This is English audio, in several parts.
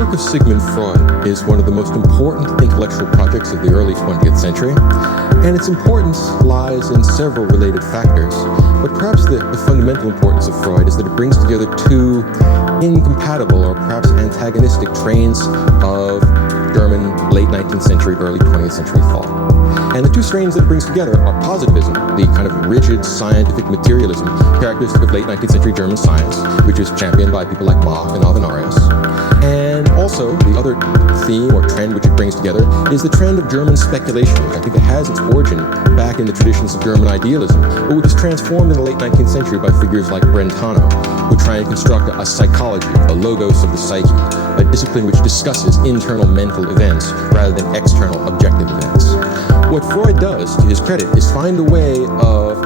work of Sigmund Freud is one of the most important intellectual projects of the early 20th century, and its importance lies in several related factors. But perhaps the fundamental importance of Freud is that it brings together two incompatible or perhaps antagonistic trains of German late 19th century, early 20th century thought. And the two strains that it brings together are positivism, the kind of rigid scientific materialism characteristic of late 19th century German science, which is championed by people like Bach and Avenarius. And also, the other theme or trend which it brings together is the trend of German speculation, which I think it has its origin back in the traditions of German idealism, but which is transformed in the late 19th century by figures like Brentano, who try and construct a psychology, a logos of the psyche, a discipline which discusses internal mental events rather than external objective events. What Freud does, to his credit, is find a way of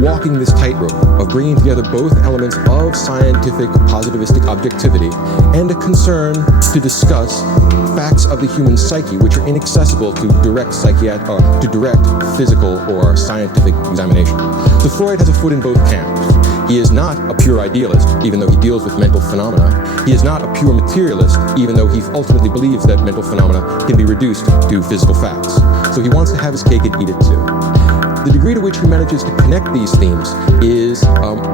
walking this tightrope, of bringing together both elements of scientific positivistic objectivity and a concern to discuss facts of the human psyche which are inaccessible to direct physical or scientific examination. So Freud has a foot in both camps. He is not a pure idealist, even though he deals with mental phenomena. He is not a pure materialist, even though he ultimately believes that mental phenomena can be reduced to physical facts. So he wants to have his cake and eat it too. The degree to which he manages to connect these themes is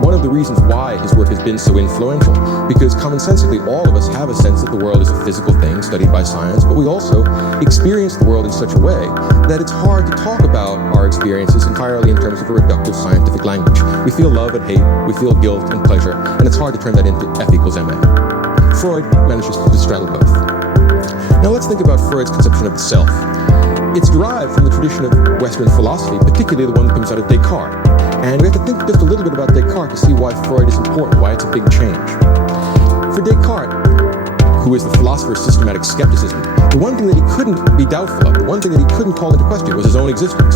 one of the reasons why his work has been so influential, because commonsensically all of us have a sense that the world is a physical thing studied by science, but we also experience the world in such a way that it's hard to talk about our experiences entirely in terms of a reductive scientific language. We feel love and hate, we feel guilt and pleasure, and it's hard to turn that into F equals MA. Freud manages to straddle both. Now let's think about Freud's conception of the self. It's derived from the tradition of Western philosophy, particularly the one that comes out of Descartes. And we have to think just a little bit about Descartes to see why Freud is important, why it's a big change. For Descartes, who is the philosopher of systematic skepticism, the one thing that he couldn't be doubtful of, the one thing that he couldn't call into question was his own existence.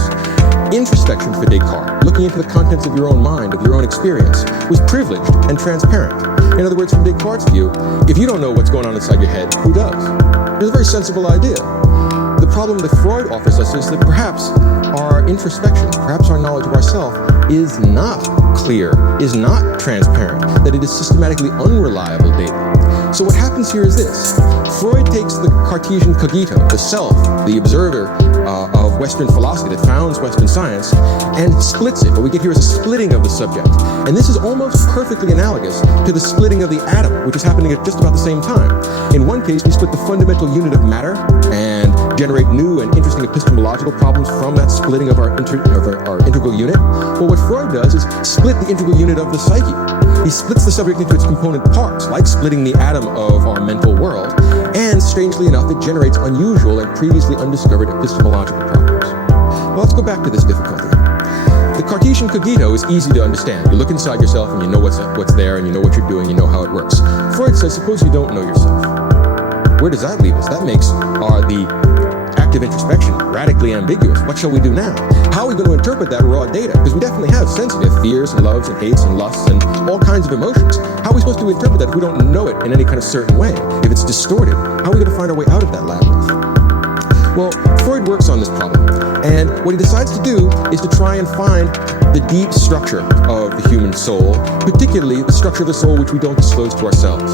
Introspection for Descartes, looking into the contents of your own mind, of your own experience, was privileged and transparent. In other words, from Descartes' view, if you don't know what's going on inside your head, who does? It's a very sensible idea. The problem that Freud offers us is that perhaps our introspection, perhaps our knowledge of ourselves is not clear, is not transparent, that it is systematically unreliable data. So what happens here is this. Freud takes the Cartesian cogito, the self, the observer of Western philosophy that founds Western science, and splits it. What we get here is a splitting of the subject. And this is almost perfectly analogous to the splitting of the atom, which is happening at just about the same time. In one case, we split the fundamental unit of matter and generate new and interesting epistemological problems from that splitting of our integral unit. Well, what Freud does is split the integral unit of the psyche. He splits the subject into its component parts, like splitting the atom of our mental world, and strangely enough, it generates unusual and previously undiscovered epistemological problems. Well, let's go back to this difficulty. The Cartesian cogito is easy to understand. You look inside yourself and you know what's there, and you know what you're doing, you know how it works. Freud says, suppose you don't know yourself. Where does that leave us? That makes the active introspection radically ambiguous. What shall we do now? How are we going to interpret that raw data? Because we definitely have sensitive fears and loves and hates and lusts and all kinds of emotions. How are we supposed to interpret that if we don't know it in any kind of certain way? If it's distorted, how are we going to find our way out of that labyrinth? Well, Freud works on this problem. And what he decides to do is to try and find the deep structure of the human soul, particularly the structure of the soul which we don't disclose to ourselves.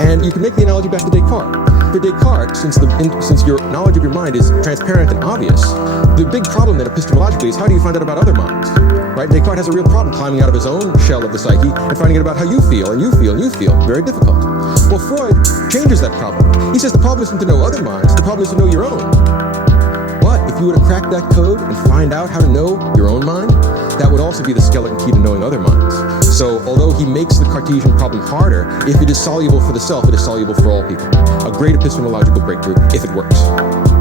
And you can make the analogy back to Descartes. For Descartes, since your knowledge of your mind is transparent and obvious, the big problem then epistemologically is how do you find out about other minds? Right? Descartes has a real problem climbing out of his own shell of the psyche and finding out about how you feel, and you feel, and you feel. Very difficult. Well, Freud changes that problem. He says the problem isn't to know other minds, the problem is to know your own. But if you were to crack that code and find out how to know your own mind, that would also be the skeleton key to knowing other minds. So although he makes the Cartesian problem harder, if it is soluble for the self, it is soluble for all people. A great epistemological breakthrough if it works.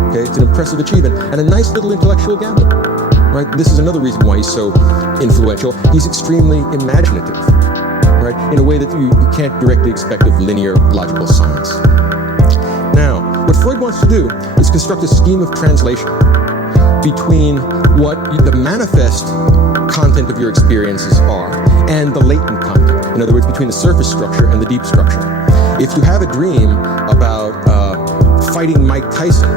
Okay, it's an impressive achievement and a nice little intellectual gamble. Right? This is another reason why he's so influential. He's extremely imaginative, right? In a way that you can't directly expect of linear logical science. Now, what Freud wants to do is construct a scheme of translation between what the manifest content of your experiences are and the latent content. In other words, between the surface structure and the deep structure. If you have a dream about fighting Mike Tyson,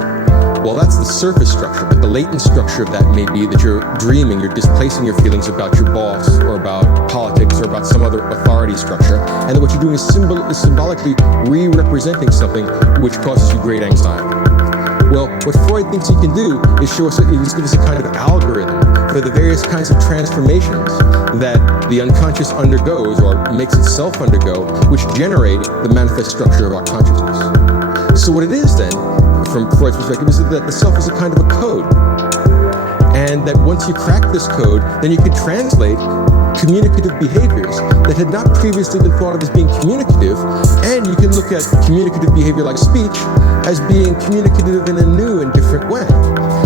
Well, that's the surface structure, but the latent structure of that may be that you're dreaming, you're displacing your feelings about your boss or about politics or about some other authority structure, and that what you're doing is symbolically re-representing something which causes you great anxiety. Well, what Freud thinks he can do is give us a kind of algorithm for the various kinds of transformations that the unconscious undergoes or makes itself undergo, which generate the manifest structure of our consciousness. So what it is then, from Freud's perspective, is that the self is a kind of a code. And that once you crack this code, then you can translate communicative behaviors that had not previously been thought of as being communicative, and you can look at communicative behavior like speech as being communicative in a new and different way.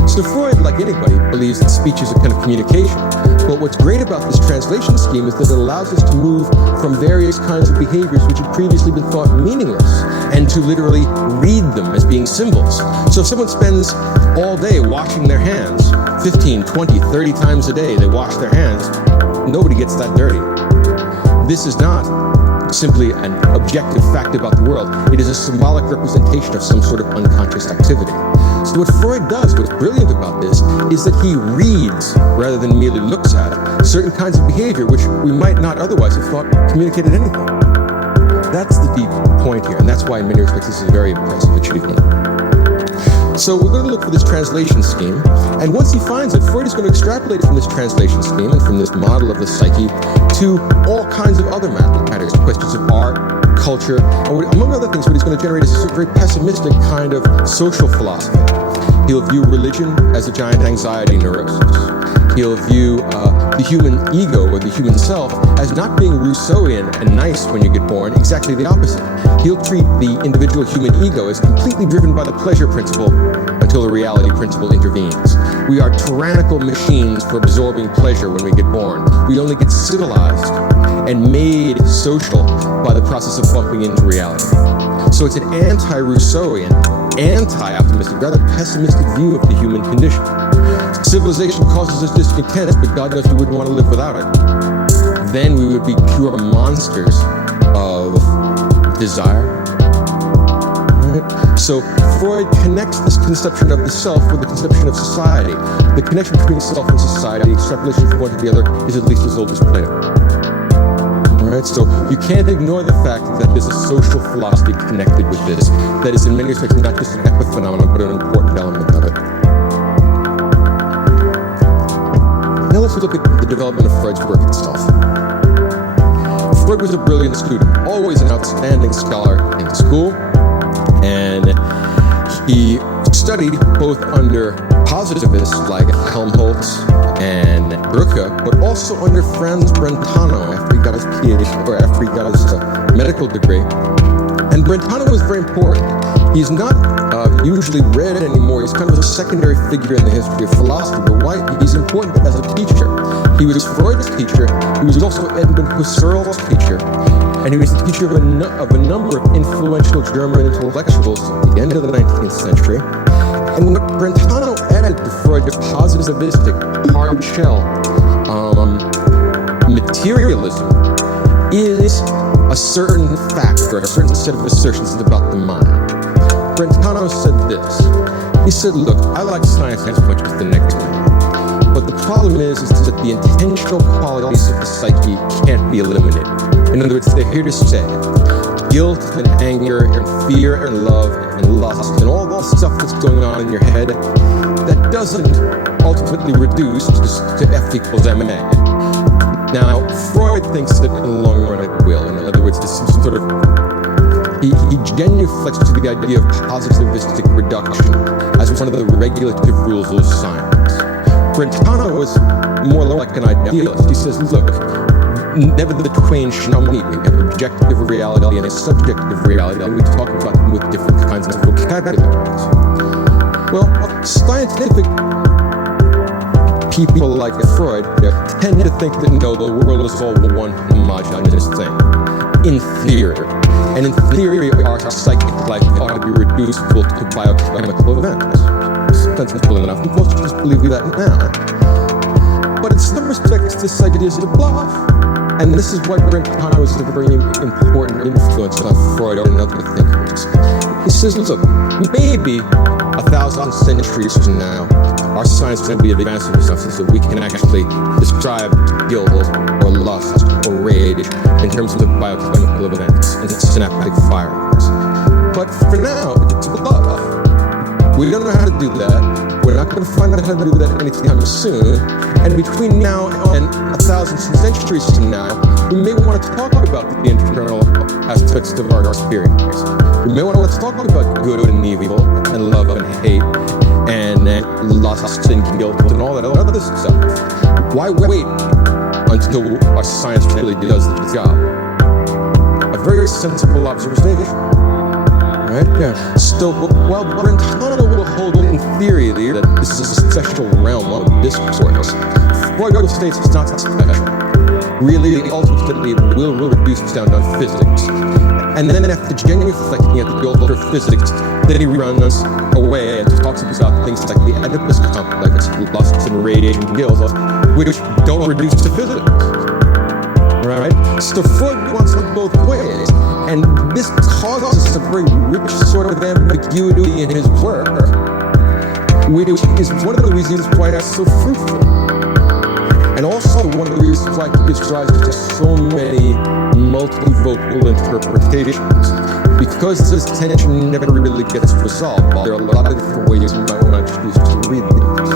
So Freud, like anybody, believes that speech is a kind of communication. But what's great about this translation scheme is that it allows us to move from various kinds of behaviors which had previously been thought meaningless and to literally read them as being symbols. So if someone spends all day washing their hands, 15, 20, 30 times a day, they wash their hands, nobody gets that dirty. This is not simply an objective fact about the world. It is a symbolic representation of some sort of unconscious activity. So what Freud does, what's brilliant about this, is that he reads, rather than merely looks at, certain kinds of behavior which we might not otherwise have thought communicated anything. That's the deep point here, and that's why in many respects this is a very impressive achievement. So we're going to look for this translation scheme, and once he finds it, Freud is going to extrapolate from this translation scheme and from this model of the psyche to all kinds of other matters, questions of art, culture, and among other things, what he's going to generate is a very pessimistic kind of social philosophy. He'll view religion as a giant anxiety neurosis. He'll view the human ego or the human self as not being Rousseauian and nice when you get born, exactly the opposite. He'll treat the individual human ego as completely driven by the pleasure principle until the reality principle intervenes. We are tyrannical machines for absorbing pleasure when we get born. We only get civilized and made social by the process of bumping into reality. So it's an anti-Rousseauian, anti-optimistic, rather pessimistic view of the human condition. Civilization causes us discontent, but God knows we wouldn't want to live without it. Then we would be pure monsters of desire. Right? So Freud connects this conception of the self with the conception of society. The connection between self and society, extrapolation from one to the other, is at least as old as Plato. Right? So you can't ignore the fact that there's a social philosophy connected with this that is in many respects not just an epiphenomenon, but an important element of it. Now let's look at the development of Freud's work itself. Freud was a brilliant student, always an outstanding scholar in school, and he studied both under positivists like Helmholtz and Brücke, but also under Franz Brentano after he got his PhD, or after he got his medical degree. And Brentano was very important. He's not usually read anymore. He's kind of a secondary figure in the history of philosophy, but why? He's important as a teacher. He was Freud's teacher. He was also Edmund Husserl's teacher. And he was the teacher of a number of influential German intellectuals at the end of the 19th century. And what Brentano added to Freud's positivistic, hard shell materialism is a certain fact or a certain set of assertions about the mind. Brentano said this. He said, look, I like science as much as the next man. But the problem is that the intentional qualities of the psyche can't be eliminated. In other words, they're here to stay. Guilt and anger and fear and love and lust and all the stuff that's going on in your head, that doesn't ultimately reduce to F equals MA. Now, Freud thinks that in the long run it will. In other words, this is some sort of, he genuflects to the idea of positivistic reduction as one of the regulative rules of science. Brentano was more like an idealist. He says, look, never the twain shall meet. We have objective reality and a subjective reality, and we talk about them with different kinds of vocabularies. Well, scientific people like Freud tend to think that no, the world is all one homogeneous thing. In theory. And in theory, our psychic life ought to be reducible to biochemical events. It's sensible enough. Most of us believe that now. But in some respects, this idea is a bluff. And this is why Brentano is a very important influence on Freud and other thinkers. He says, look, maybe a 1,000 centuries from now, our science will be advancing enough so that we can actually describe guilt or lust or rage in terms of biochemical events and synaptic fireworks. But for now, it's love. We don't know how to do that. We're not going to find out how to do that anytime soon. And between now and 1,000 centuries from now, we may want to talk about the internal aspects of our experience. We may want to talk about good and evil, and love and hate, and lust and guilt, and all that other stuff. Why wait until our science really does the job? A very sensible observation. Right? Yeah. So, while Brentano will hold in theory that this is a special realm of discourse, Freud states it's not special. Really, ultimately, it will reduce down to physics. And then after genuinely reflecting at the older physics, then he runs away and talks about things like the Oedipus complex, lust and rage and guilt, which don't reduce to physics. Right? So Freud wants it both ways. And this causes a very rich sort of ambiguity in his work, which is one of the reasons why that's so fruitful. And also one of the reasons why it gives rise to so many multivocal interpretations. Because this tension never really gets resolved. There are a lot of different ways you might want to choose to read these.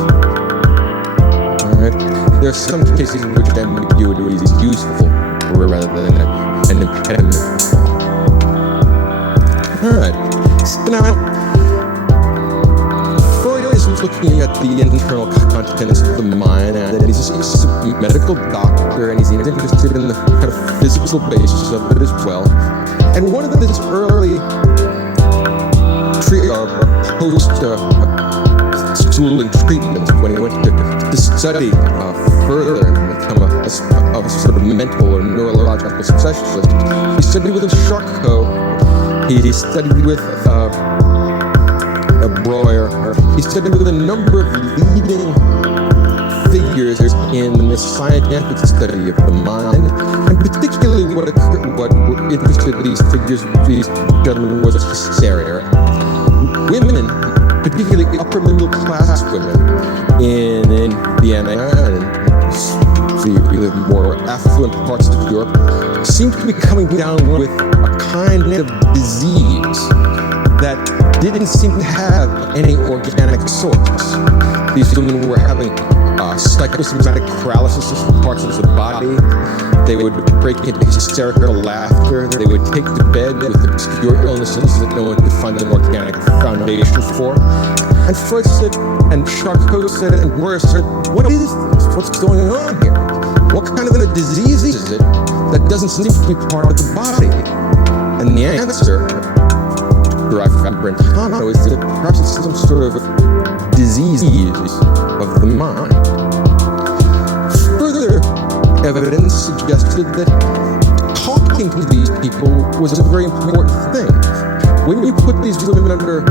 Alright? There are some cases in which ambiguity is useful rather than an impediment. Alright, so now, Freud is looking at the internal contents of the mind, and he's a medical doctor, and he's interested in the kind of physical basis of it as well. And one of his early post-school treatments, when he went to study further and become a sort of mental or neurological specialist, he studied with Charcot. He studied with Breuer. He studied with a number of leading figures in the scientific study of the mind, and particularly what interested these gentlemen was hysteria. Women, particularly upper middle class women in Vienna and the more affluent parts of Europe, seemed to be coming down with a kind of disease that didn't seem to have any organic source. These women were having psychosomatic paralysis of parts of the body. They would break into hysterical laughter. They would take to bed with obscure illnesses that no one could find an organic foundation for. And Freud said, and Charcot said, and Breuer said, what is this? What's going on here? What kind of a disease is it that doesn't seem to be part of the body? And the answer, derived from Brentano, is that perhaps it's some sort of disease of the mind. Further evidence suggested that talking to these people was a very important thing. When you put these women under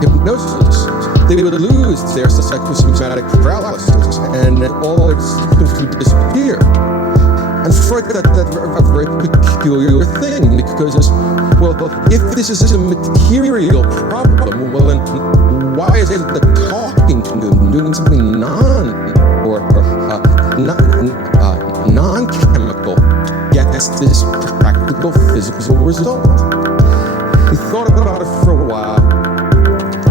hypnosis, they would lose their psychosomatic paralysis and all their symptoms would disappear. And Freud thought that a very peculiar thing because, well, if this is a material problem, well, then why is it that talking to them, doing something non-chemical, gets this practical physical result? He thought about it for a while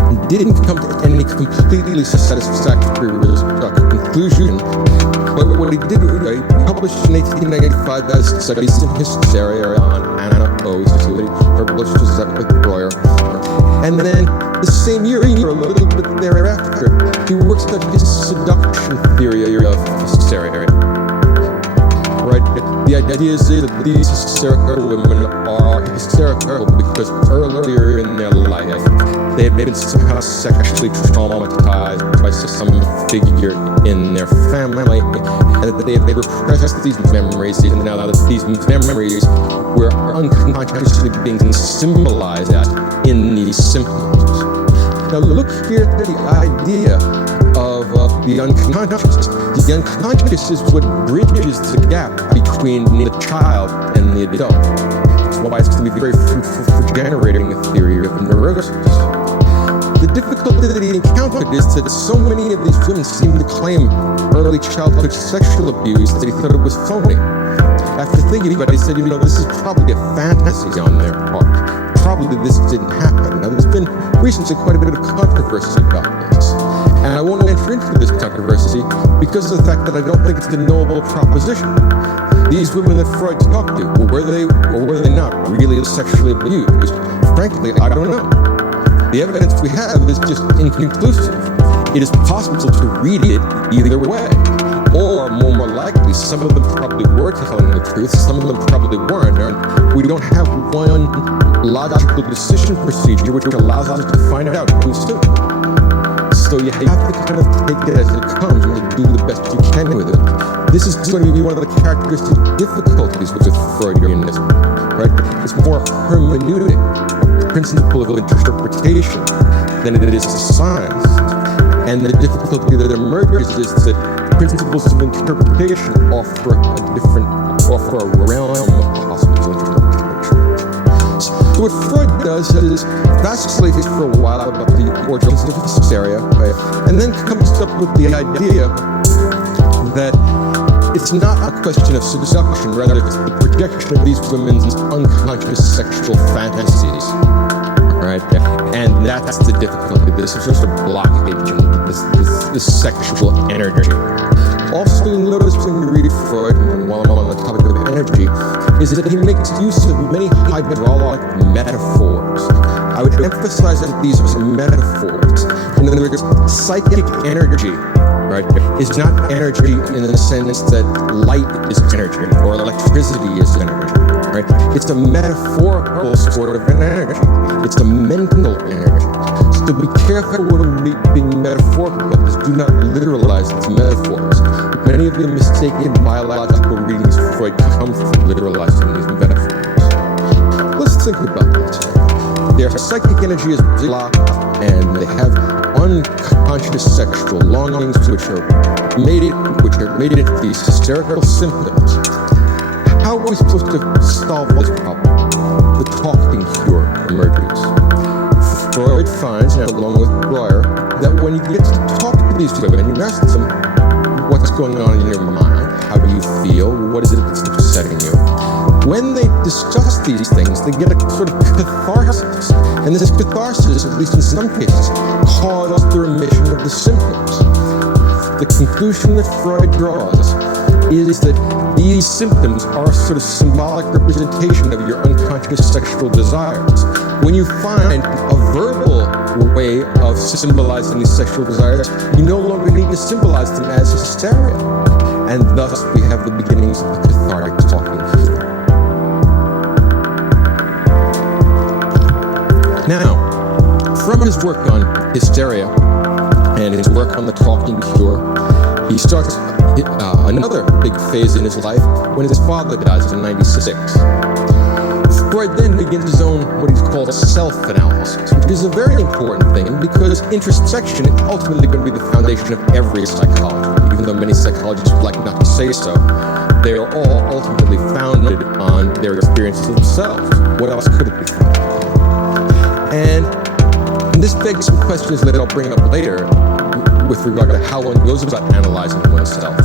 and didn't come to any completely satisfactory conclusion. But what he did, he published in 1895 that studies in Hysteria on Anna O's, he published with Breuer. And then the same year, or a little bit thereafter, he works out his seduction theory of hysteria. Right? The idea is that these hysterical women are hysterical because earlier in their life, they had been somehow sexually traumatized by some figure in their family, and that they repressed these memories, and now that these memories were unconsciously being symbolized in these symptoms. Now look here at the idea of the unconscious. The unconscious is what bridges the gap between the child and the adult. That's why it's going to be very fruitful for generating a theory of neurosis. The difficulty that he encountered is that so many of these women seemed to claim early childhood sexual abuse that he thought it was phony. After thinking about it, he said, this is probably a fantasy on their part. Probably this didn't happen. Now, there's been recently quite a bit of controversy about this. And I won't enter into this controversy because of the fact that I don't think it's a knowable proposition. These women that Freud talked to, were they or were they not really sexually abused? Frankly, I don't know. The evidence we have is just inconclusive. It is possible to read it either way. Or, more likely, some of them probably were telling the truth, some of them probably weren't. And we don't have one logical decision procedure which allows us to find out who's who. So you have to kind of take it as it comes and do the best you can with it. This is going to be one of the characteristic difficulties with Freudianism, right? It's more hermeneutic, a principle of interpretation, than it is a science. And the difficulty that emerges is that principles of interpretation offer a realm of possible interpretation. So what Freud does is vacillates for a while about the origins of hysteria, right? And then comes up with the idea that it's not a question of seduction, rather it's the projection of these women's unconscious sexual fantasies, right? And that's the difficulty. This is just a blockage in this sexual energy. Also, you'll notice when you read Freud, and while I'm on the topic of energy, is that he makes use of many hydraulic metaphors. I would emphasize that these are metaphors. In other words, psychic energy, right, is not energy in the sense that light is energy or electricity is energy, right? It's a metaphorical sort of an energy. It's a mental energy. So be careful when being metaphorical, because do not literalize its metaphors. Many of the mistaken biological readings of Freud come from literalizing these metaphors. Let's think about this. Their psychic energy is blocked, and they have unconscious sexual longings which are made into these hysterical symptoms. How are we supposed to solve this problem? The talking cure emerges. Freud finds, along with Breuer, that when you get to talk to these women and you ask them, what's going on in your mind? How do you feel? What is it that's upsetting you? When they discuss these things, they get a sort of catharsis. And this catharsis, at least in some cases, causes the remission of the symptoms. The conclusion that Freud draws is that these symptoms are a sort of symbolic representation of your unconscious sexual desires. When you find a verbal way of symbolizing these sexual desires, you no longer need to symbolize them as hysteria. And thus we have the beginnings of the cathartic talking cure. Now, from his work on hysteria and his work on the talking cure, he starts another big phase in his life when his father dies in 96. Freud then begins his own, what he calls self-analysis, which is a very important thing because introspection is ultimately going to be the foundation of every psychology. Even though many psychologists would like not to say so, they are all ultimately founded on their experiences themselves. What else could it be founded on? And this begs some questions that I'll bring up later with regard to how one goes about analyzing oneself.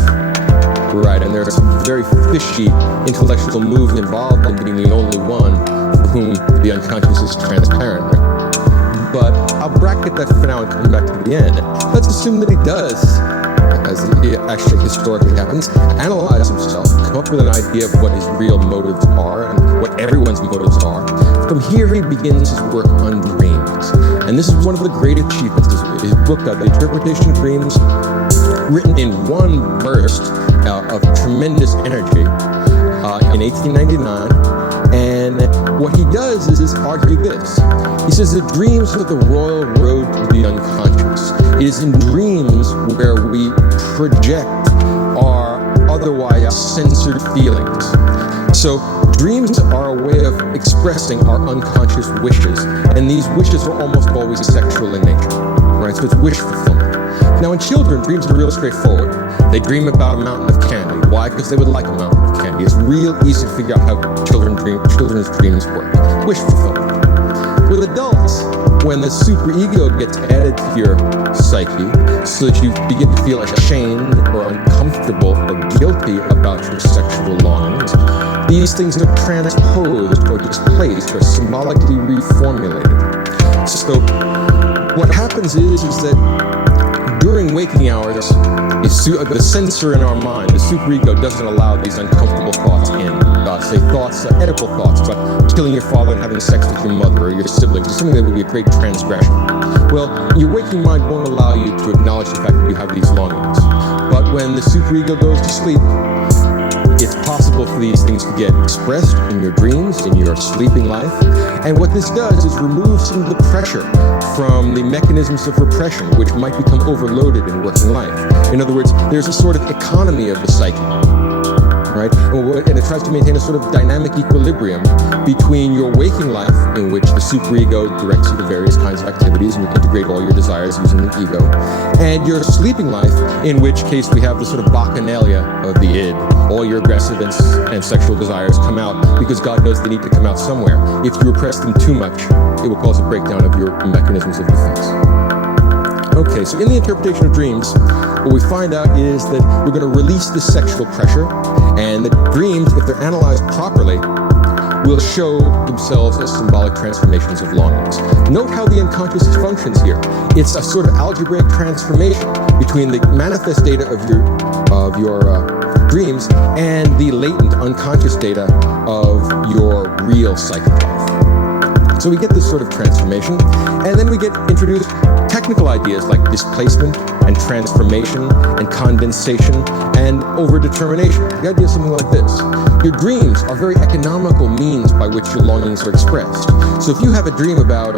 Right, and there's some very fishy intellectual moves involved in being the only one for whom the unconscious is transparent. But I'll bracket that for now and come back to the end. Let's assume that he does, as it actually historically happens, analyze himself, come up with an idea of what his real motives are and what everyone's motives are. From here, he begins his work on dreams. And this is one of the great achievements. His book, The Interpretation of Dreams, written in one burst of tremendous energy in 1899. And what he does is argue this. He says that dreams are the royal road to the unconscious. It is in dreams where we project our otherwise censored feelings. So dreams are a way of expressing our unconscious wishes, and these wishes are almost always sexual in nature, right? So it's wish fulfillment. Now in children, dreams are real straightforward. They dream about a mountain of candy. Why? Because they would like a mountain of candy. It's real easy to figure out how children's dreams work. Wish fulfillment. With with adults, when the superego gets added to your psyche so that you begin to feel ashamed or uncomfortable or guilty about your sexual longings, these things are transposed or displaced or symbolically reformulated. So what happens is that during waking hours, the sensor in our mind, the superego, doesn't allow these uncomfortable thoughts in. Say thoughts, edible thoughts about killing your father and having sex with your mother or your siblings, something that would be a great transgression. Well, your waking mind won't allow you to acknowledge the fact that you have these longings. But when the superego goes to sleep, it's possible for these things to get expressed in your dreams, in your sleeping life. And what this does is remove some of the pressure from the mechanisms of repression, which might become overloaded in working life. In other words, there's a sort of economy of the psyche, right? And it tries to maintain a sort of dynamic equilibrium between your waking life, in which the superego directs you to various kinds of activities and you integrate all your desires using the ego, and your sleeping life, in which case we have the sort of bacchanalia of the id. All your aggressive and sexual desires come out because God knows they need to come out somewhere. If you repress them too much, it will cause a breakdown of your mechanisms of defense. Okay, so in the interpretation of dreams, what we find out is that we're going to release the sexual pressure, and the dreams, if they're analyzed properly, will show themselves as symbolic transformations of longings. Note how the unconscious functions here. It's a sort of algebraic transformation between the manifest data of your dreams and the latent unconscious data of your real psychic life. So we get this sort of transformation, and then we get introduced technical ideas like displacement and transformation and condensation and overdetermination. The idea is something like this. Your dreams are very economical means by which your longings are expressed. So if you have a dream about,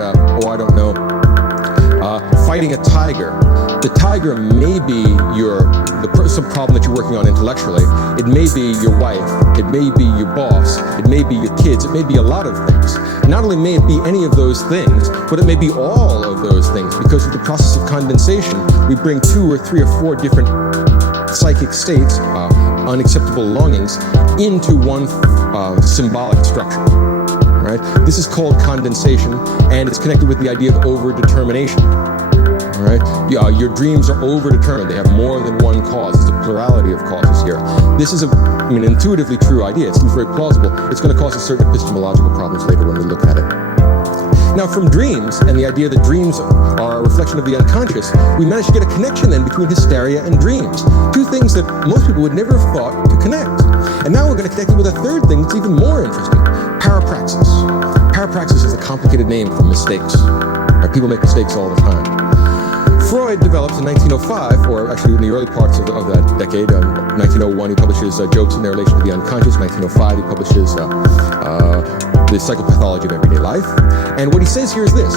fighting a tiger, the tiger may be some problem that you're working on intellectually. It may be your wife. It may be your boss. It may be your kids. It may be a lot of things. Not only may it be any of those things, but it may be all of those things. Because of the process of condensation, we bring 2 or 3 or 4 different psychic states, unacceptable longings, into one symbolic structure. Right? This is called condensation, and it's connected with the idea of overdetermination. Right? Your dreams are overdetermined. They have more than one cause. It's a plurality of causes here. This is an intuitively true idea. It seems very plausible. It's going to cause us certain epistemological problems later when we look at it. Now, from dreams and the idea that dreams are a reflection of the unconscious, we managed to get a connection then between hysteria and dreams. 2 things that most people would never have thought to connect. And now we're going to connect it with a third thing that's even more interesting. Parapraxis. Parapraxis is a complicated name for mistakes. Right? People make mistakes all the time. Freud develops in 1905, or actually in the early parts of that decade. 1901, he publishes Jokes in Their Relation to the Unconscious. 1905, he publishes The Psychopathology of Everyday Life. And what he says here is this.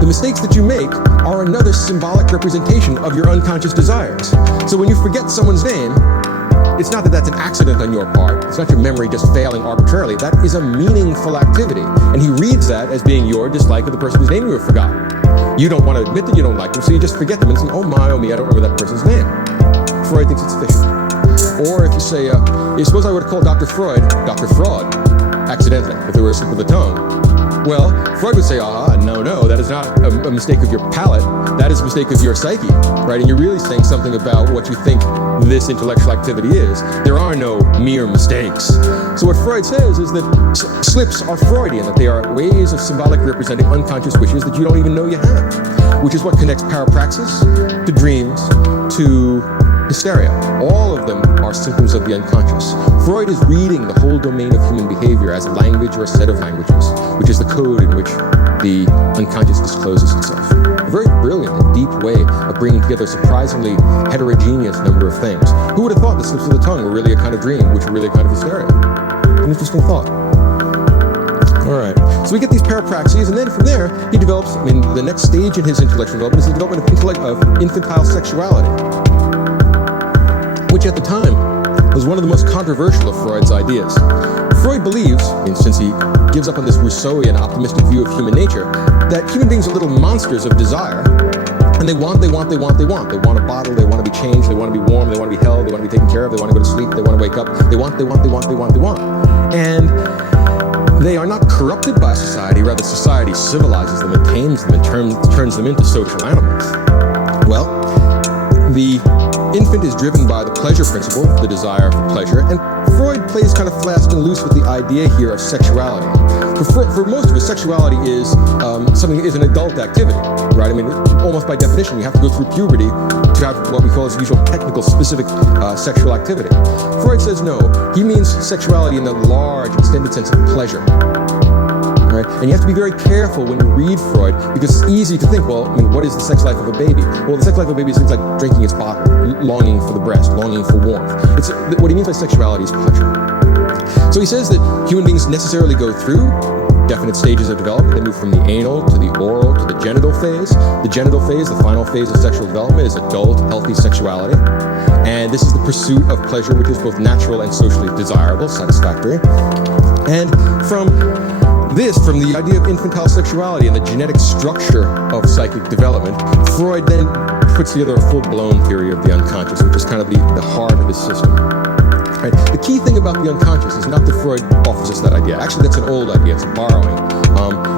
The mistakes that you make are another symbolic representation of your unconscious desires. So when you forget someone's name, it's not that that's an accident on your part. It's not your memory just failing arbitrarily. That is a meaningful activity. And he reads that as being your dislike of the person whose name you have forgotten. You don't want to admit that you don't like them, so you just forget them and say, oh me, I don't remember that person's name. Freud thinks it's fishy. Or if you say, suppose I were to call Dr. Freud, Dr. Fraud, accidentally, if it were a slip of the tongue. Well, Freud would say, no, that is not a mistake of your palate. That is a mistake of your psyche, right? And you're really saying something about what you think this intellectual activity is. There are no mere mistakes. So what Freud says is that slips are Freudian, that they are ways of symbolically representing unconscious wishes that you don't even know you have, which is what connects parapraxis to dreams to hysteria. All of them are symptoms of the unconscious. Freud is reading the whole domain of human behavior as a language or a set of languages, which is the code in which the unconscious discloses itself. A very brilliant and deep way of bringing together a surprisingly heterogeneous number of things. Who would have thought the slips of the tongue were really a kind of dream, which were really a kind of hysteria? An interesting thought. All right, so we get these parapraxes, and then from there, he develops, the next stage in his intellectual development is the development of infantile sexuality, which at the time was one of the most controversial of Freud's ideas. Freud believes, since he gives up on this Rousseauian optimistic view of human nature, that human beings are little monsters of desire, and they want. They want a bottle, they want to be changed, they want to be warm, they want to be held, they want to be taken care of, they want to go to sleep, they want to wake up, they want. And they are not corrupted by society, rather society civilizes them and tames them and turns them into social animals. Well, the infant is driven by the pleasure principle, the desire for pleasure, and Freud plays kind of fast and loose with the idea here of sexuality. For most of us, sexuality is an adult activity, right? I mean, almost by definition, you have to go through puberty to have what we call as usual technical specific sexual activity. Freud says no. He means sexuality in the large, extended sense of pleasure. Right? And you have to be very careful when you read Freud, because it's easy to think, well, I mean, what is the sex life of a baby? Well, the sex life of a baby is things like drinking its bottle, longing for the breast, longing for warmth. What he means by sexuality is pleasure. So he says that human beings necessarily go through definite stages of development. They move from the anal to the oral to the genital phase. The genital phase, the final phase of sexual development, is adult, healthy sexuality. And this is the pursuit of pleasure, which is both natural and socially desirable, satisfactory. And from the idea of infantile sexuality and the genetic structure of psychic development, Freud then puts together a full-blown theory of the unconscious, which is kind of the heart of his system. Right? The key thing about the unconscious is not that Freud offers us that idea. Actually, that's an old idea. It's a borrowing.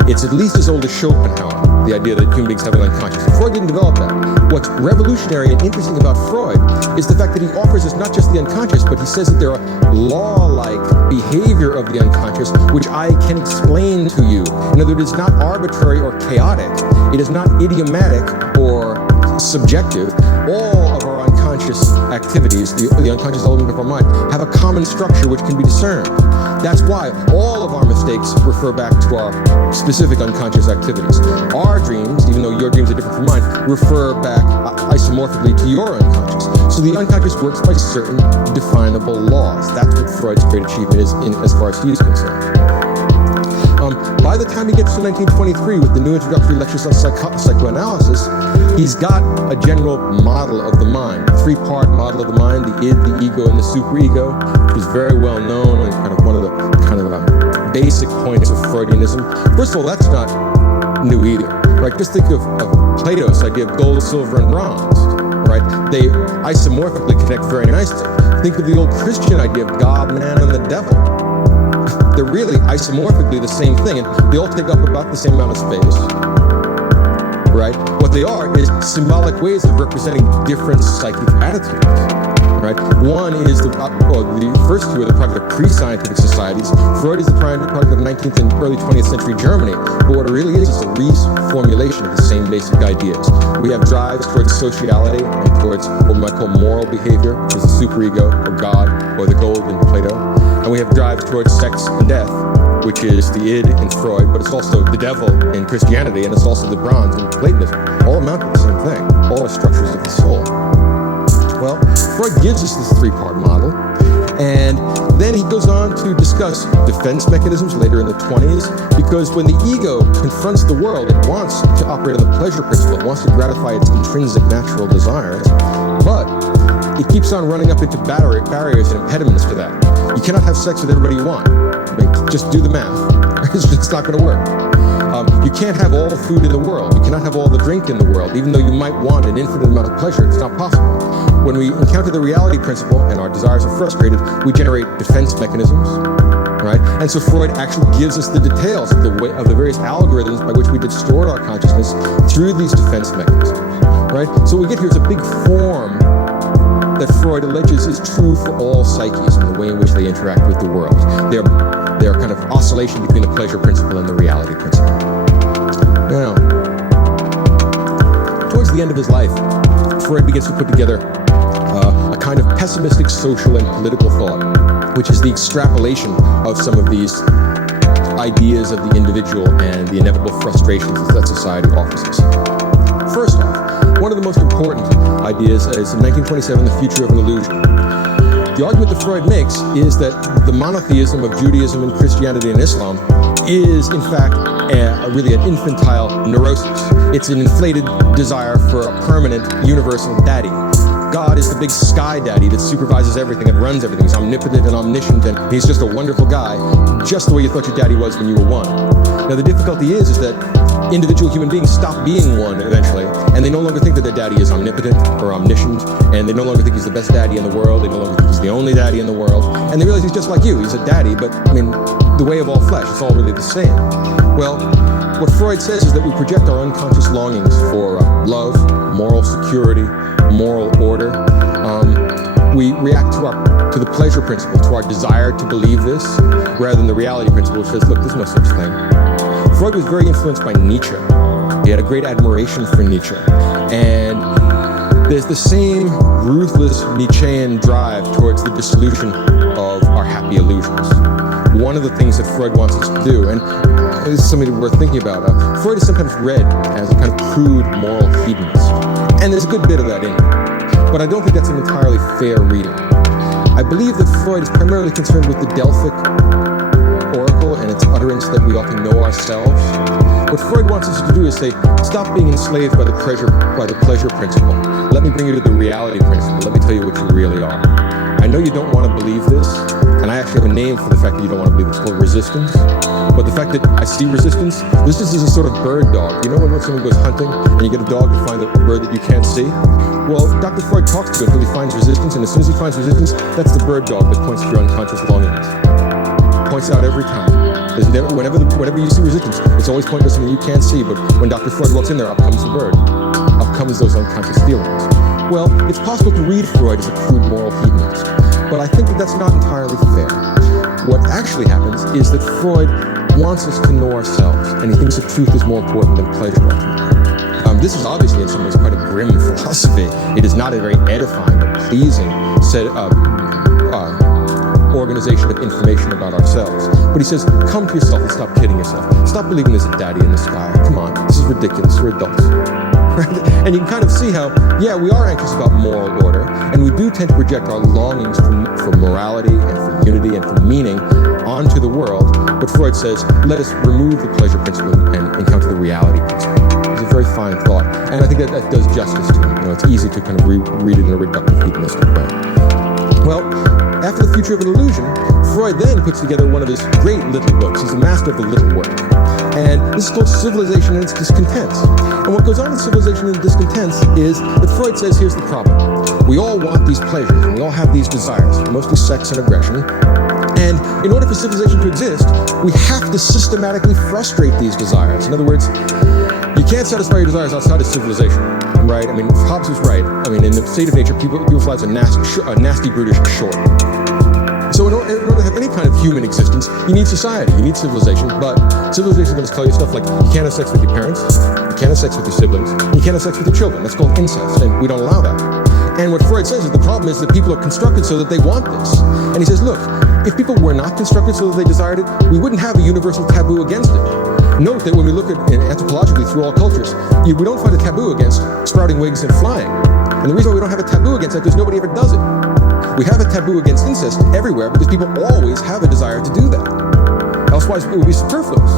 It's at least as old as Schopenhauer, the idea that human beings have an unconscious. Freud didn't develop that. What's revolutionary and interesting about Freud is the fact that he offers us not just the unconscious, but he says that there are law-like behavior of the unconscious, which I can explain to you. In other words, it's not arbitrary or chaotic. It is not idiomatic or subjective. All of our unconscious activities, the unconscious element of our mind, have a common structure which can be discerned. That's why all of our mistakes refer back to our specific unconscious activities. Our dreams, even though your dreams are different from mine, refer back isomorphically to your unconscious. So the unconscious works by certain definable laws. That's what Freud's great achievement is as far as he is concerned. By the time he gets to 1923 with the new introductory lectures on psychoanalysis, he's got a general model of the mind, a three-part model of the mind, the id, the ego, and the superego, which is very well known and kind of one of the basic points of Freudianism. First of all, that's not new either, right? Just think of Plato's idea of gold, silver, and bronze, right? They isomorphically connect very nicely. Think of the old Christian idea of God, man, and the devil. They're really isomorphically the same thing, and they all take up about the same amount of space, right? What they are is symbolic ways of representing different psychic attitudes, right? One is the first two are the product of pre-scientific societies. Freud is the product of 19th and early 20th century Germany, but what it really is a reformulation of the same basic ideas. We have drives towards sociality and towards what we might call moral behavior, which is the superego, or God, or the gold in Plato. And we have drives towards sex and death, which is the id in Freud, but it's also the devil in Christianity, and it's also the bronze in Platonism. All amount to the same thing. All are structures of the soul. Well, Freud gives us this three-part model, and then he goes on to discuss defense mechanisms later in the 20s, because when the ego confronts the world, it wants to operate on the pleasure principle. It wants to gratify its intrinsic natural desires, but it keeps on running up into barriers and impediments to that. You cannot have sex with everybody you want. I mean, just do the math. It's not going to work. You can't have all the food in the world. You cannot have all the drink in the world. Even though you might want an infinite amount of pleasure, it's not possible. When we encounter the reality principle and our desires are frustrated, we generate defense mechanisms, right? And so Freud actually gives us the details of the various algorithms by which we distort our consciousness through these defense mechanisms, right? So what we get here is a big form that Freud alleges is true for all psyches in the way in which they interact with the world. They're kind of oscillation between the pleasure principle and the reality principle. Now, towards the end of his life, Freud begins to put together a kind of pessimistic social and political thought, which is the extrapolation of some of these ideas of the individual and the inevitable frustrations that society offers us. First off, one of the most important ideas is in 1927, The Future of an Illusion. The argument that Freud makes is that the monotheism of Judaism and Christianity and Islam is, in fact, really an infantile neurosis. It's an inflated desire for a permanent, universal daddy. God is the big sky daddy that supervises everything and runs everything. He's omnipotent and omniscient, and he's just a wonderful guy, just the way you thought your daddy was when you were one. Now, the difficulty is that individual human beings stop being one eventually, and they no longer think that their daddy is omnipotent or omniscient, and they no longer think he's the best daddy in the world. They no longer think he's the only daddy in the world, and they realize he's just like you. He's a daddy, but I mean, the way of all flesh. It's all really the same. Well, what Freud says is that we project our unconscious longings for love, moral security, moral order. We react to the pleasure principle, to our desire to believe this, rather than the reality principle, which says, look, there's no such thing. Freud was very influenced by Nietzsche. He had a great admiration for Nietzsche. And there's the same ruthless Nietzschean drive towards the dissolution of our happy illusions. One of the things that Freud wants us to do, and this is something worth thinking about, Freud is sometimes read as a kind of crude moral hedonist. And there's a good bit of that in him. But I don't think that's an entirely fair reading. I believe that Freud is primarily concerned with the Delphic oracle and its utterance that we ought to know ourselves. What Freud wants us to do is say, stop being enslaved by the pleasure principle. Let me bring you to the reality principle. Let me tell you what you really are. I know you don't want to believe this, and I actually have a name for the fact that you don't want to believe it. It's called resistance. But the fact that I see resistance is a sort of bird dog. You know when someone goes hunting and you get a dog to find a bird that you can't see? Well, Dr. Freud talks to it until he finds resistance, and as soon as he finds resistance, that's the bird dog that points to your unconscious longings. Points out every time. Whenever you see resistance, it's always pointing to something you can't see, but when Dr. Freud walks in there, up comes the bird. Up comes those unconscious feelings. Well, it's possible to read Freud as a crude moral hedonist, but I think that that's not entirely fair. What actually happens is that Freud wants us to know ourselves, and he thinks that truth is more important than pleasure ultimately. This is obviously in some ways quite a grim philosophy. It is not a very edifying or pleasing organization of information about ourselves. But he says, come to yourself and stop kidding yourself. Stop believing there's a daddy in the sky. Come on, this is ridiculous. You're adults. Right? And you can kind of see how, yeah, we are anxious about moral order, and we do tend to project our longings for morality and for unity and for meaning onto the world. But Freud says, let us remove the pleasure principle and encounter the reality principle. It's a very fine thought, and I think that does justice to him. It's easy to kind of read it in a reductive hedonistic way. Well, after The Future of an Illusion, Freud then puts together one of his great little books. He's a master of the little work. And this is called Civilization and its Discontents. And what goes on in Civilization and Discontents is that Freud says, here's the problem. We all want these pleasures, and we all have these desires, mostly sex and aggression. And in order for civilization to exist, we have to systematically frustrate these desires. In other words, you can't satisfy your desires outside of civilization, right? I mean, Hobbes was right. I mean, in the state of nature, people's lives are nasty, brutish, and short. So in order to have any kind of human existence, you need society, you need civilization, but civilization is going to tell you stuff like you can't have sex with your parents, you can't have sex with your siblings, you can't have sex with your children. That's called incest, and we don't allow that. And what Freud says is the problem is that people are constructed so that they want this. And he says, look, if people were not constructed so that they desired it, we wouldn't have a universal taboo against it. Note that when we look at anthropologically through all cultures, we don't find a taboo against sprouting wigs and flying. And the reason why we don't have a taboo against that is because nobody ever does it. We have a taboo against incest everywhere because people always have a desire to do that. Elsewise, it would be superfluous.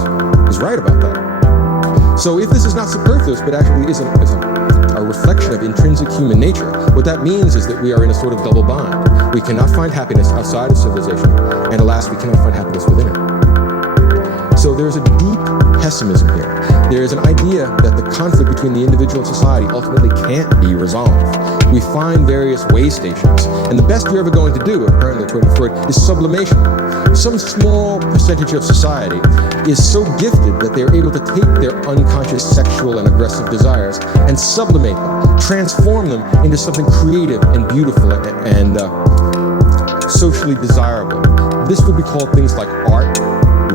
He's right about that. So if this is not superfluous, but actually is a reflection of intrinsic human nature, what that means is that we are in a sort of double bind. We cannot find happiness outside of civilization, and alas, we cannot find happiness within it. So there's a deep pessimism here. There is an idea that the conflict between the individual and society ultimately can't be resolved. We find various way stations, and the best you're ever going to do, apparently according to Freud, is sublimation. Some small percentage of society is so gifted that they're able to take their unconscious sexual and aggressive desires and sublimate them, transform them into something creative and beautiful and socially desirable. This would be called things like art,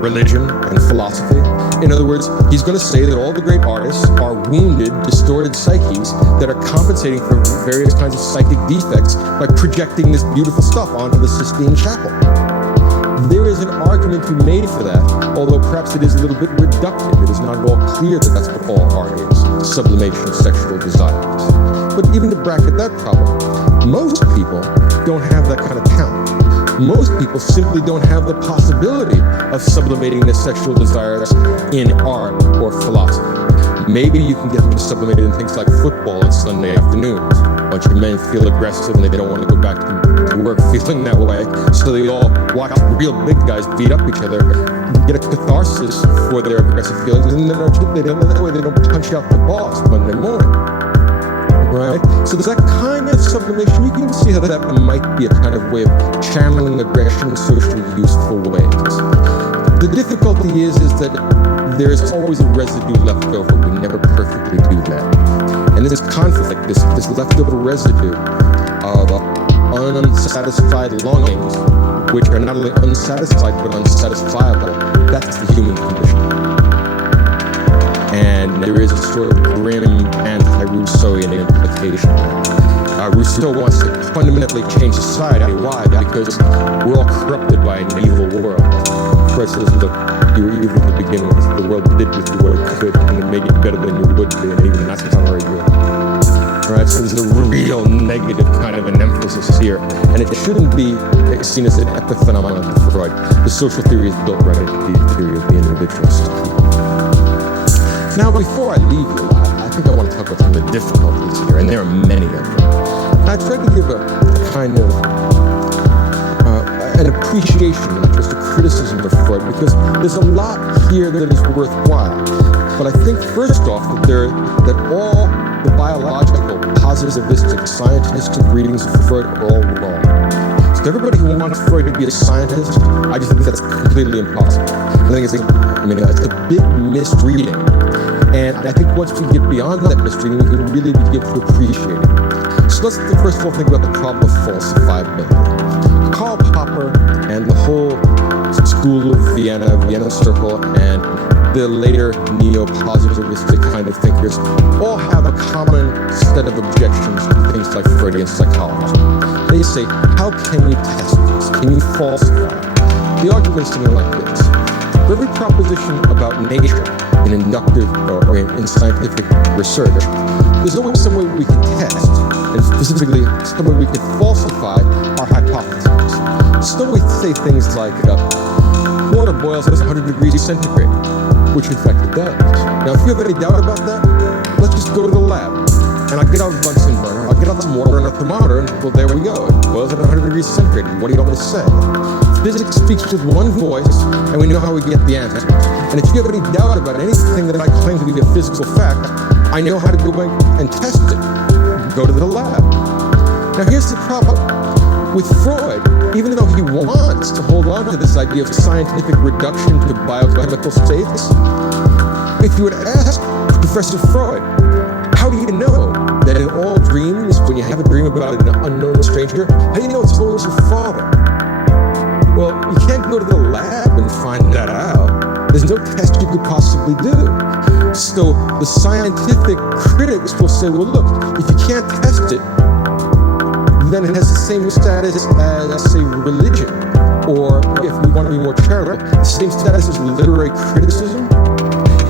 religion, and philosophy. In other words, he's going to say that all the great artists are wounded, distorted psyches that are compensating for various kinds of psychic defects by projecting this beautiful stuff onto the Sistine Chapel. There is an argument to be made for that, although perhaps it is a little bit reductive. It is not at all clear that that's what all art is, sublimation of sexual desires. But even to bracket that problem, most people don't have that kind of talent. Most people simply don't have the possibility of sublimating their sexual desires in art or philosophy. Maybe you can get them to sublimate it in things like football on Sunday afternoons. A bunch of men feel aggressive and they don't want to go back to work feeling that way, so they all watch real big guys beat up each other, get a catharsis for their aggressive feelings, and then that way they don't punch out the boss Monday morning. Right? So there's that kind of sublimation. You can see how that might be a kind of way of channeling aggression in socially useful ways. The difficulty is that there is always a residue left over. We never perfectly do that. And this conflict, this leftover residue of unsatisfied longings, which are not only unsatisfied but unsatisfiable, that's the human condition. And there is a sort of grim anti-Rousseauian implication. Rousseau wants to fundamentally change society. Why? Because we're all corrupted by an evil world. Freud says, look, you were evil to begin with. The world did with you what it could, and it made you better than you would be, and even that's not very good. Right? So there's a real negative kind of an emphasis here, and it shouldn't be seen as an epiphenomenon of Freud. The social theory is built right into the theory of the individualist. Now, before I leave you, I think I want to talk about some of the difficulties here, and there are many of them. I tried to give a kind of an appreciation, not just a criticism of Freud, because there's a lot here that is worthwhile. But I think first off that all the biological, positivistic, scientific readings of Freud are all wrong. So everybody who wants Freud to be a scientist, I just think that's completely impossible. I think it's a big misreading. And I think once we get beyond that misreading, we can really begin to appreciate it. So let's first of all think about the problem of falsifiability. Karl Popper and the whole school of Vienna Circle, and the later neo-positivistic kind of thinkers all have a common set of objections to things like Freudian psychology. They say, how can you test this? Can you falsify it? The argument is something like this. For every proposition about nature in inductive or in scientific research, there's always some way we can test, and specifically some way we can falsify our hypotheses. So we say things like, water boils at 100 degrees centigrade, which in fact it does. Now, if you have any doubt about that, let's just go to the lab. And I'll get out a Bunsen burner, I'll get out some water and a thermometer, and well, there we go. It boils at 100 degrees centigrade. What do you want me to say? Physics speaks with one voice, and we know how we get the answer. And if you have any doubt about anything that I claim to be a physical fact, I know how to go back and test it. Go to the lab. Now, here's the problem. With Freud, even though he wants to hold on to this idea of scientific reduction to biochemical states, if you were to ask Professor Freud, how do you know that in all dreams, when you have a dream about an unknown stranger, how do you know it's always your father? Well, you can't go to the lab and find that out. There's no test you could possibly do. So the scientific critics will say, well, look, if you can't test it, then it has the same status as, say, religion, or if we want to be more charitable, the same status as literary criticism.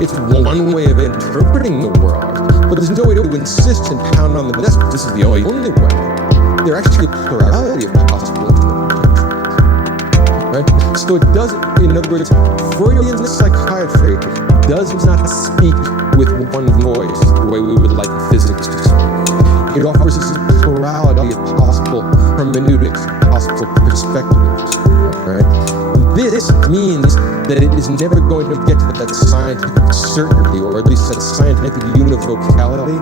It's one way of interpreting the world, but there's no way to insist and pound on the desk that this is the only way. There are actually a plurality of possible interpretations. Right? So it doesn't, in other words, Freudian psychiatry does not speak with one voice the way we would like physics to speak. It offers us a plurality of possible hermeneutics, possible perspectives. Right? This means that it is never going to get to that scientific certainty, or at least that scientific univocality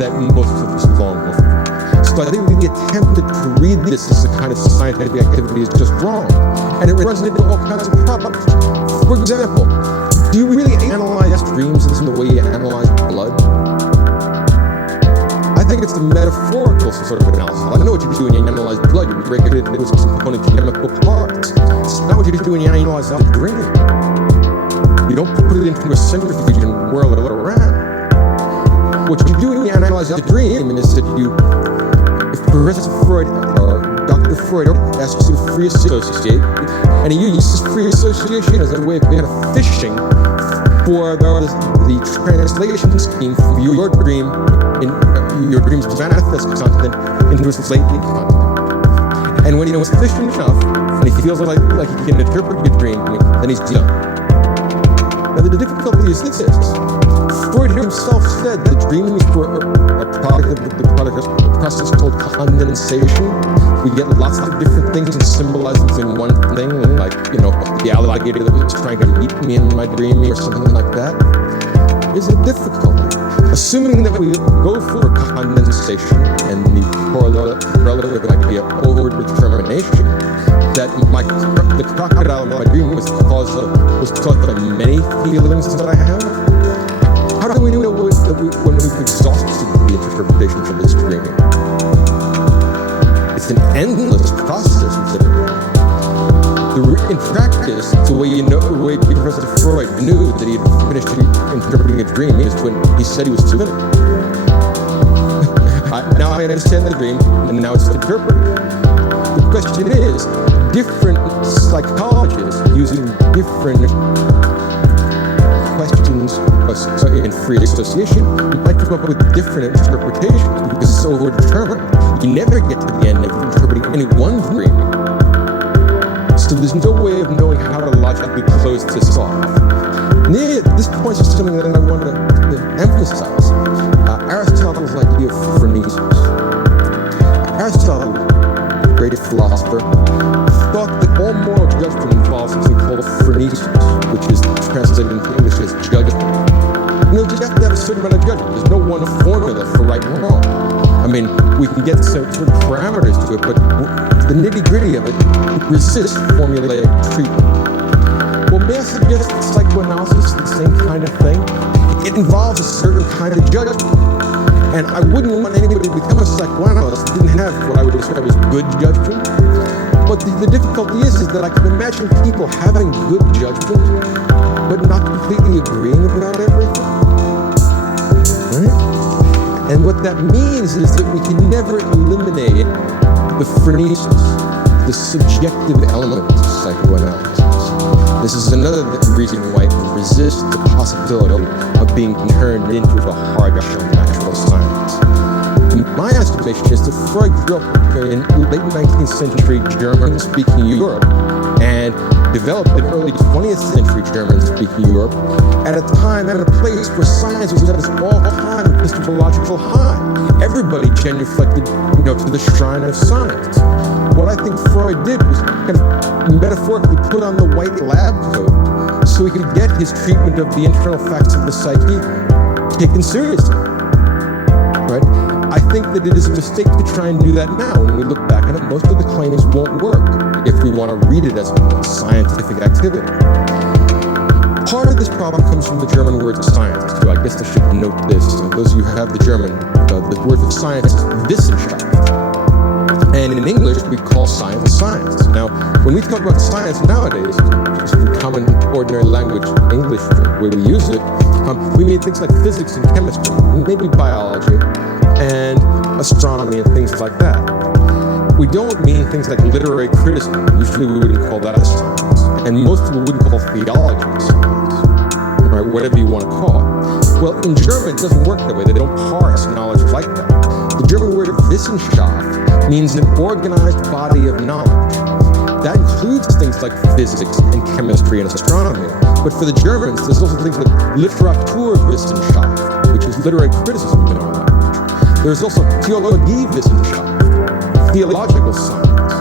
that most of us long for. So I think the attempt to read this as a kind of scientific activity is just wrong. And it runs into all kinds of problems. For example, do you really analyze dreams in the way you analyze blood? I think it's a metaphorical sort of analysis. I know what you do when you analyze blood. You break it into its component chemical parts. It's not what you do when you analyze a dream. You don't put it into a centrifuge and whirl it around. What you do when you analyze a dream is that if Professor Freud or Dr. Freud asks you to free associate, and he uses free association as a way of kind of fishing for the translation scheme from your dream, in your dream's manifest content into its latent content. And when he knows sufficient enough, and he feels like he can interpret your dream, then he's done. Now the difficulty is this. Freud himself said that dreams were a product of a process called condensation. We get lots of different things and symbolize them in one thing, like, the alligator that was trying to eat me in my dream or something like that. Is it difficult? Assuming that we go for condensation and the correlative idea over determination, that the crocodile in my dream was caused by many feelings that I have? How do we know when we've exhausted the interpretations of this dreaming? It's an endless process. In practice, the way Professor Freud knew that he had finished interpreting a dream is when he said he was finished. Now I understand the dream, and now it's interpreted. The question is, different psychologists using different questions in free association might come up with different interpretations because it's so overdetermined. You never get to the end of interpreting any one dream. So there's no way of knowing how to logically close this off. This point is something that I want to emphasize. Aristotle's idea of phronesis. Aristotle, the greatest philosopher, thought that all moral judgment involves something called phronesis, which is translated into English as judgment. You have to have a certain amount of judgment. There's no one formula for right and wrong. I mean, we can get some sort of parameters to it, but the nitty-gritty of it resists formulaic treatment. Well, may I suggest that psychoanalysis is the same kind of thing? It involves a certain kind of judgment. And I wouldn't want anybody to become a psychoanalyst that didn't have what I would describe as good judgment. But the difficulty is that I can imagine people having good judgment, but not completely agreeing about everything. Right? And what that means is that we can never eliminate the phronesis, the subjective element of psychoanalysis. This is another reason why it resists the possibility of being turned into a hard-shell natural science. My estimation is that Freud grew up in late 19th century German-speaking Europe and developed in early 20th century German-speaking Europe at a time and a place where science was at its all-time epistemological high. Everybody genuflected, to the shrine of science. What I think Freud did was kind of metaphorically put on the white lab coat so he could get his treatment of the internal facts of the psyche taken seriously. Right? I think that it is a mistake to try and do that now. When we look back on it, most of the claims won't work if we want to read it as a scientific activity. Part of this problem comes from the German word science, too. I guess I should note this. Those of you who have the German, the word for science is Wissenschaft. And in English, we call science science. Now, when we talk about science nowadays, just in common, ordinary language, English, where we use it, we mean things like physics and chemistry, maybe biology, and astronomy and things like that. We don't mean things like literary criticism. Usually we wouldn't call that a science. And most people wouldn't call theology a science, right? Whatever you want to call it. Well, in German, it doesn't work that way. They don't parse knowledge like that. The German word Wissenschaft means an organized body of knowledge. That includes things like physics and chemistry and astronomy. But for the Germans, there's also things like Literaturwissenschaft, which is literary criticism in our language. There's also Theologiewissenschaft, theological science.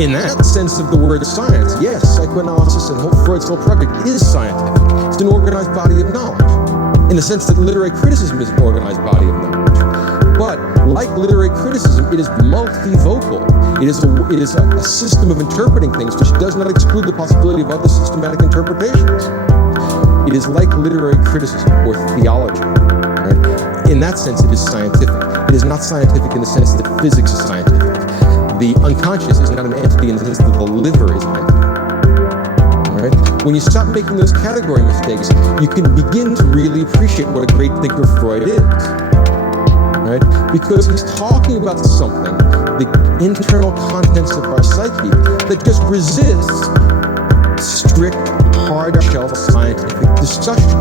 In that sense of the word science, yes, psychoanalysis and Freud's whole project is scientific. It's an organized body of knowledge. In the sense that literary criticism is an organized body of knowledge. But like literary criticism, it is multivocal. It is a system of interpreting things which does not exclude the possibility of other systematic interpretations. It is like literary criticism or theology. Right? In that sense, it is scientific. It is not scientific in the sense that physics is scientific. The unconscious is not an entity in the sense that the liver is an entity. Right? When you stop making those category mistakes, you can begin to really appreciate what a great thinker Freud is. Right? Because he's talking about something, the internal contents of our psyche, that just resists strict, hard-shell scientific discussion.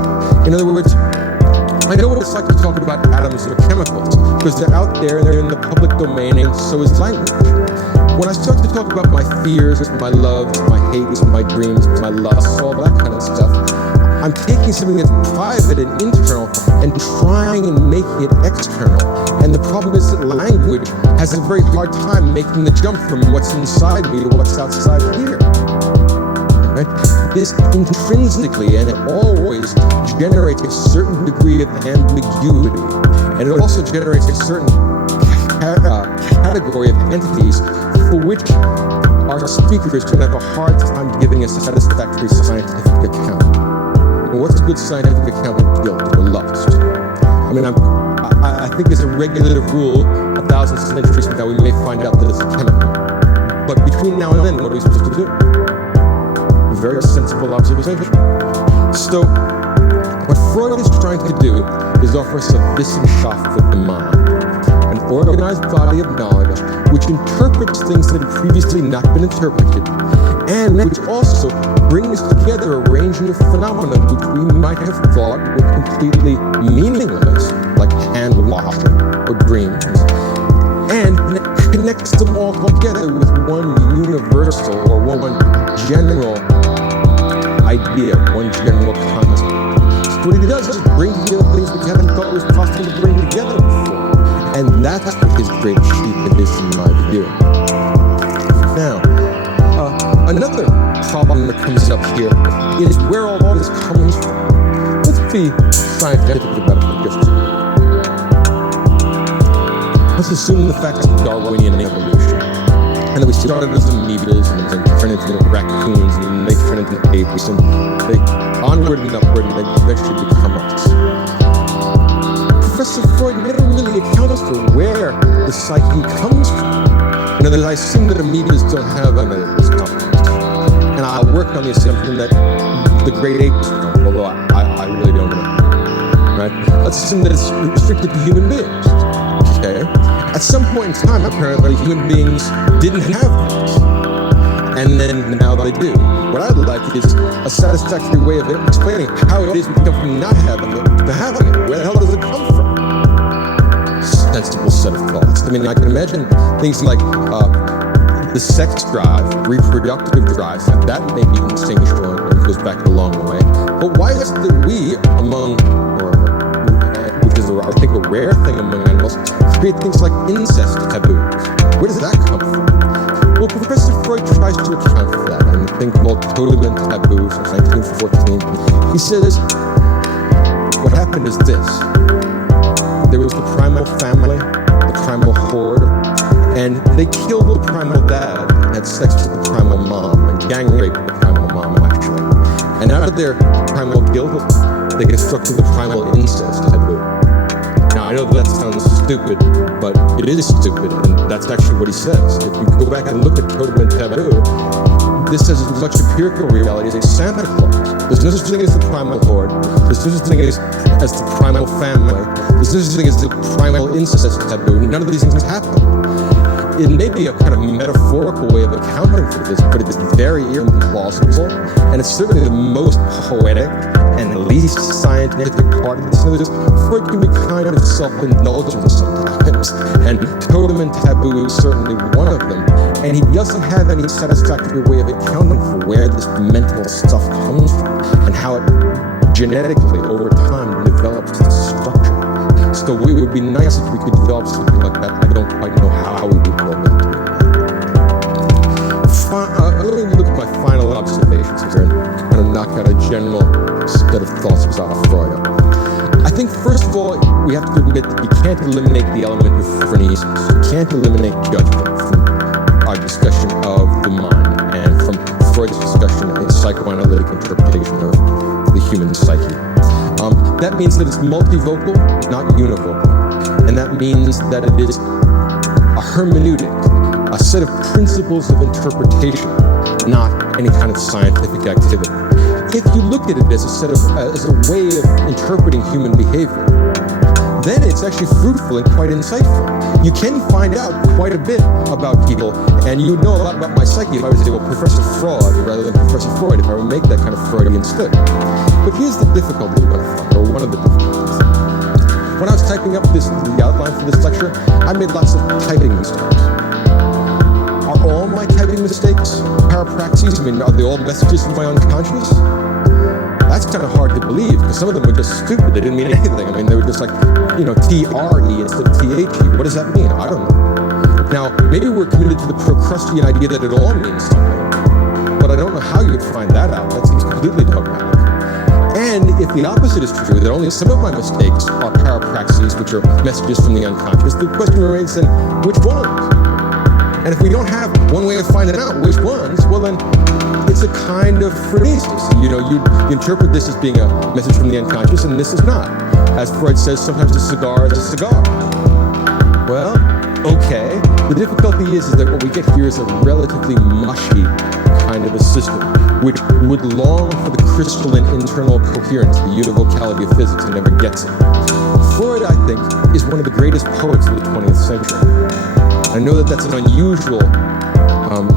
In other words, I know what it's like to talk about atoms or chemicals, because they're out there and they're in the public domain, and so is language. When I start to talk about my fears, my loves, my hates, my dreams, my lusts, all that kind of stuff, I'm taking something that's private and internal and trying and making it external. And the problem is that language has a very hard time making the jump from what's inside me to what's outside here. Right? This intrinsically and it always generates a certain degree of ambiguity. And it also generates a certain category of entities for which our speaker is going to have a hard time giving a satisfactory scientific account. And what's a good scientific account of guilt or lust? I mean, I think it's a regulative rule, 1,000 centuries from now we may find out that it's a chemical. But between now and then, what are we supposed to do? Very sensible observation. So, what Freud is trying to do is offer us a Wissenschaft of the mind, an organized body of knowledge which interprets things that have previously not been interpreted, and which also brings together a range of phenomena which we might have thought were completely meaningless, like hand washing or dreams, and connects them all together with one universal or one general idea, one general concept. So what he does is bring together things we haven't thought was possible to bring together before. And that's what his great achievement is, in my view. Now, another problem that comes up here is where all this comes from. Let's be scientific about it for just a minute. Let's assume the fact of Darwinian evolution, and that we started as amoebas, and then turned into raccoons, and then they turned into apes, and they onward and upward, and they eventually become us. Professor Freud never really accounts for where the psyche comes from. You know, I assume that amoebas don't have this complex. And I'll work on the assumption that the great apes don't, although I really don't know. Right? Let's assume that it's restricted to human beings. Okay? At some point in time, apparently, human beings didn't have these. And then now they do. What I'd like is a satisfactory way of explaining how it is we come from not having it to having it. Where the hell does it come from? Sensible set of thoughts. I mean, I can imagine things like the sex drive, reproductive drive, that may be instinctual and goes back a long way. But why is it that we, which is I think a rare thing among animals, create things like incest taboos? Where does that come from? Well, Professor Freud tries to account for that in a thing called Decoding taboo from 1914. He says, what happened is this. There was the primal family, the primal horde, and they killed the primal dad, had sex with the primal mom, and gang raped the primal mom, actually. And out of their primal guilt, they constructed the primal incest taboo. Now, I know that sounds stupid, but it is stupid, and that's actually what he says. If you go back and look at Decoding taboo, this has as much empirical reality as Santa Claus. There's no such thing as the primal horde. There's no such thing as the primal family. There's no such thing as the primal incest taboo. None of these things happen. It may be a kind of metaphorical way of accounting for this, but it is very implausible, and it's certainly the most poetic and the least scientific part of this. Freud can be kind of self-indulgent sometimes, and totem and taboo is certainly one of them. And he doesn't have any satisfactory way of accounting for where this mental stuff comes from and how it genetically over time develops the structure. So it would be nice if we could develop something like that. I don't quite know how we would build that. Let me look at my final observations here and kind of knock out a general set of thoughts about Freud. I think, first of all, we have to admit that you can't eliminate the element of phronesis. You can't eliminate judgment from our discussion of the mind and from Freud's discussion of psychoanalytic interpretation of the human psyche. That means that it's multivocal, not univocal. And that means that it is a hermeneutic, a set of principles of interpretation, not any kind of scientific activity. If you look at it as a way of interpreting human behavior, then it's actually fruitful and quite insightful. You can find out quite a bit about people, and you would know a lot about my psyche if I would say, well, Professor Freud rather than Professor Freud, if I would make that kind of Freudian slip. But here's the difficulty you're going to find, or one of the difficulties. When I was typing up the outline for this lecture, I made lots of typing mistakes. Are all my typing mistakes parapraxis? I mean, are they all messages from my unconscious? That's kind of hard to believe, because some of them were just stupid. They didn't mean anything. I mean, they were just like, T-R-E instead of T-H-E. What does that mean? I don't know. Now, maybe we're committed to the Procrustean idea that it all means something. But I don't know how you would find that out. That seems completely dogmatic. And if the opposite is true, that only some of my mistakes are parapraxis, which are messages from the unconscious, the question remains then, which ones? And if we don't have one way of finding out which ones, well then, it's a kind of phronesis. You interpret this as being a message from the unconscious, and this is not. As Freud says, sometimes a cigar is a cigar. Well, okay. The difficulty is that what we get here is a relatively mushy kind of a system, which would long for the crystalline internal coherence, the univocality of physics, and never gets it. Freud, I think, is one of the greatest poets of the 20th century. I know that that's an unusual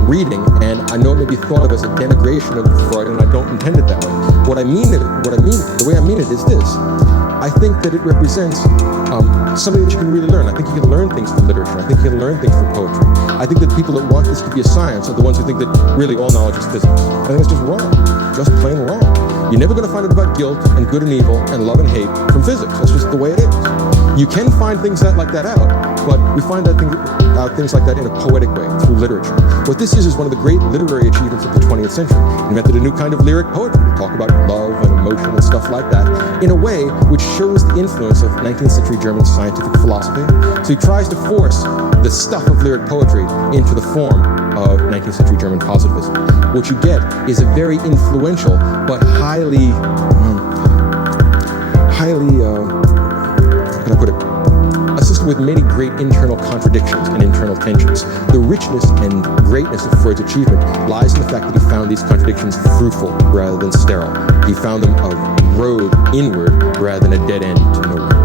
reading, and I know it may be thought of as a denigration of Freud, and I don't intend it that way. The way I mean it is this. I think that it represents something that you can really learn. I think you can learn things from literature. I think you can learn things from poetry. I think that people that want this to be a science are the ones who think that really all knowledge is physics. I think it's just wrong. Just plain wrong. You're never going to find out about guilt and good and evil and love and hate from physics. That's just the way it is. You can find things like that out, but we find out things like that in a poetic way, through literature. What this is one of the great literary achievements of the 20th century. He invented a new kind of lyric poetry to talk about love and emotion and stuff like that in a way which shows the influence of 19th century German scientific philosophy. So he tries to force the stuff of lyric poetry into the form of 19th century German positivism. What you get is a very influential but highly, how can I put it? A system with many great internal contradictions and internal tensions. The richness and greatness of Freud's achievement lies in the fact that he found these contradictions fruitful rather than sterile. He found them a road inward rather than a dead end to nowhere.